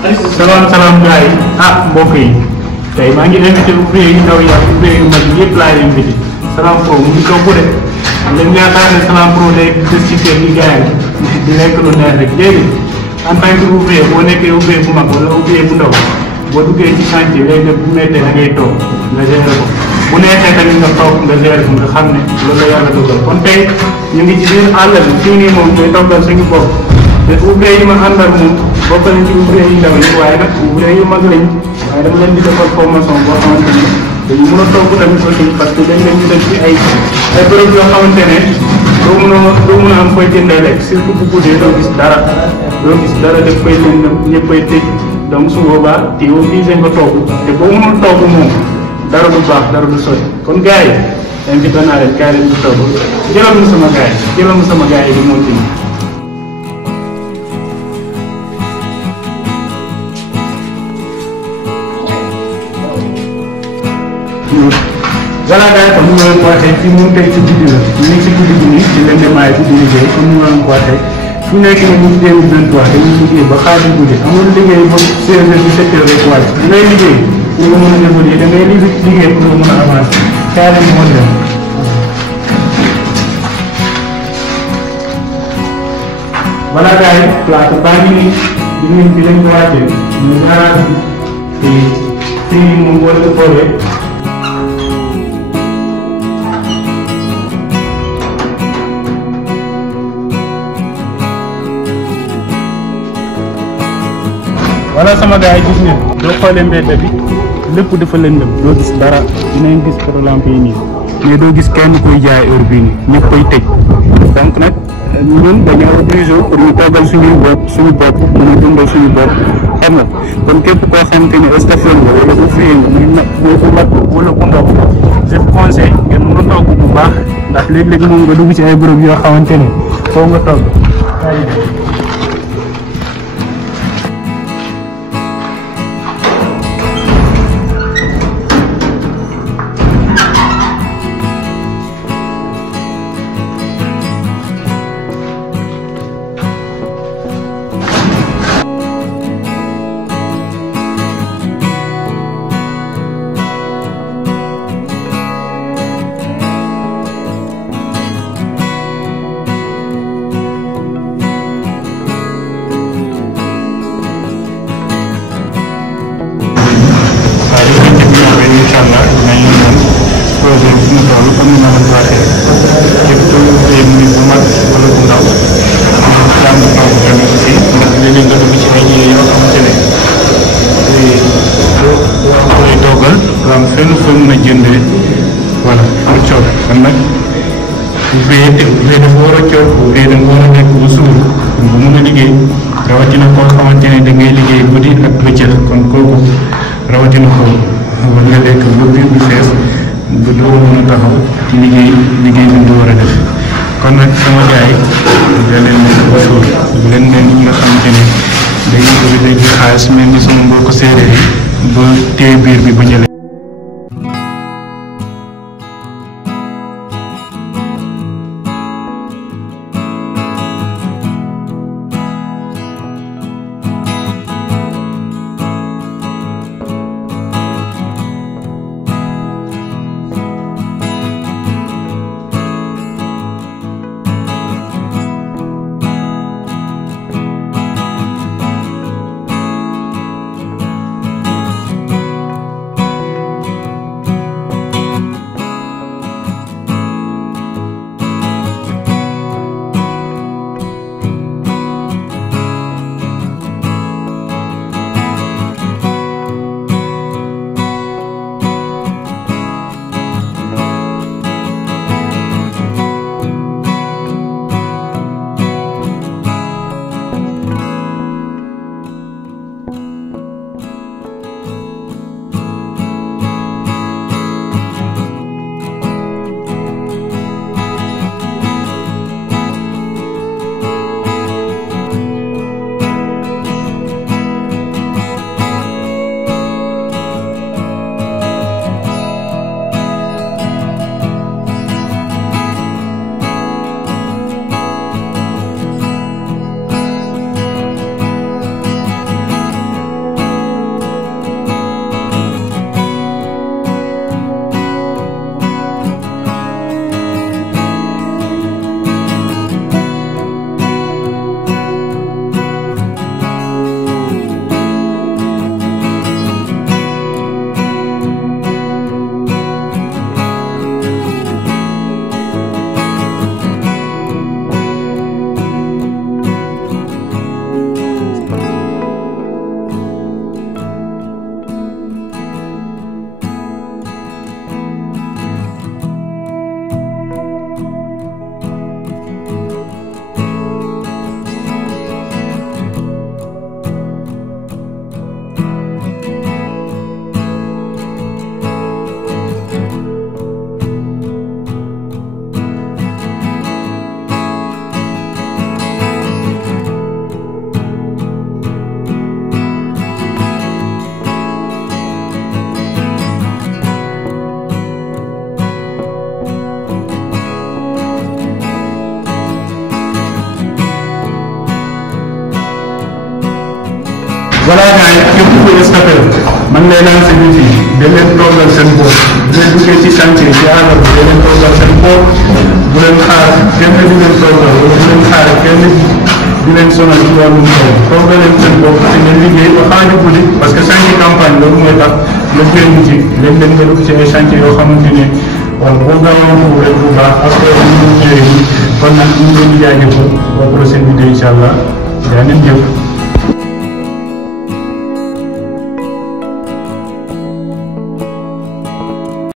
Salam salam gars yi mbokk yi tey maa ngi invité ouvrier yu ndaw yi ak ouvrier yu mag yi yëpp laay invité Salam Pro mu ngi toog de dañ yaakaar ne Salam Pro day des ci kër gi gars yi di lekk lu neex rek léegi en tant que ouvrier boo nekkee ouvrier bu mag wala ouvrier bu ndaw boo duggee ci chantier léegi nag bu mettee da ngay toog nga gérer ko bu neexee tamit nga toog nga gérer ko nga xam ne loolu la yàlla dogal kon tey ñu ngi ci biir àll bi fii nii moom day toggal suñu bopp te ouvrier yi ma àndal moom bokk nañ ci ouvrier yu ndaw yi waaye nag ouvrier yu mag lañ waaye dama leen di defal formation boo xamante ne dañu mën a togg tamit aussi parce que dañ leen di def ci ay bërëb yoo xamante ne doo mën a am koy jëndee rek surtout bu guddee doo gis dara daf koy lëndëm ñëppay tëj donc su boobaa te obligé nga togg te boo mënul togg moom dara du baax dara du sotti kon gars yi invité naa leen kaay leen di togg jëlal ma sama gars yi di monti voilà gars yi comme ni ma leen ko waxee fii moom tey ci guddi la ñu nekk ci guddi gi nii ci lendemaay bi di liggéey comme ni ma leen ko waxee fu nekk nii ñu ngi 2023 dañuy liggéey ba xaaju guddi amul liggéey ba 16 heures 17 heures rek wàcc da ngay liggéey pour nga mën a évoluer da ngay liggéey pour nga mën a avancer kaay leen mën dem voilà gars yi place baa ngi nii di ngeen fi lañ ko wàccee ñu garage bi fii moom boo leen xoolee wala sama gars yi gis ngeen doo xoolee mbedd bi lépp dafa lëndëm doo gis dara dinañ gis poto lampe yi nii mais doo gis kenn koy jaay heure bii nii ñëpp koy tëj donc nag ñun dañoo obligé pour ñu toggal suñu bopp mën a dundal suñu bopp xam nga kon képp koo xamante ne estafet nga wala ouvrier nga muy ko mag wala ko ndaw je vous conseille ngeen mën a togg bu baax ndax léeg-léeg moom nga dugg ci ay bërëb yoo xamante ne foo nga togg inshallah dinañ leen projet bi ñu toll comme ni ma leen waxee képp ku liggéey muy bu mag wala bu ndaw jàng taw tamit aussi ndax léeg-léeg nga dugg ci ay yére yoo xamante ne doo am koy toogal doo am fenn foo mën a jëndee voilà am coow kon nag ouvrier dafa war a coow ouvrier da nga war a nekk ba suur bu mën a liggéey rawatina koo xamante ne da ngay liggéey guddi ak bëccëg kon kooku rawatina ko war nga lekk ba biir bi fees ba doo mën a taxaw ci liggéey bi nga war a def kon nag sama gars yi da leen nekk ba suur bu leen mel ni nga xamante ne dañuy bëgg dégg xaalis mel ni sama mbokk séeréer yi ba téye biir bi ba ñële voilà gars yi képp ku estafé man lay lancé défi da leen toogal seen bopp bu leen duggee ci chantier ci àll bi da leen toogal seen bopp bu leen xaar kenn di leen toogal wala bu leen xaar kenn di leen sonal ci wàllum taw toogal leen seen bopp te ngeen liggéey ba xaaju guddi parce que chantier campagne loolu mooy tax nga génn ci léeg-léeg nga dugg ci ay chantier yoo xamante ne waaw boo gaawoon foofu rek bu baax après ñu ñëwee kon nag ñu ngi leen di jaajëfal ba prochaine vidéo incha allah yaa ngeen jëf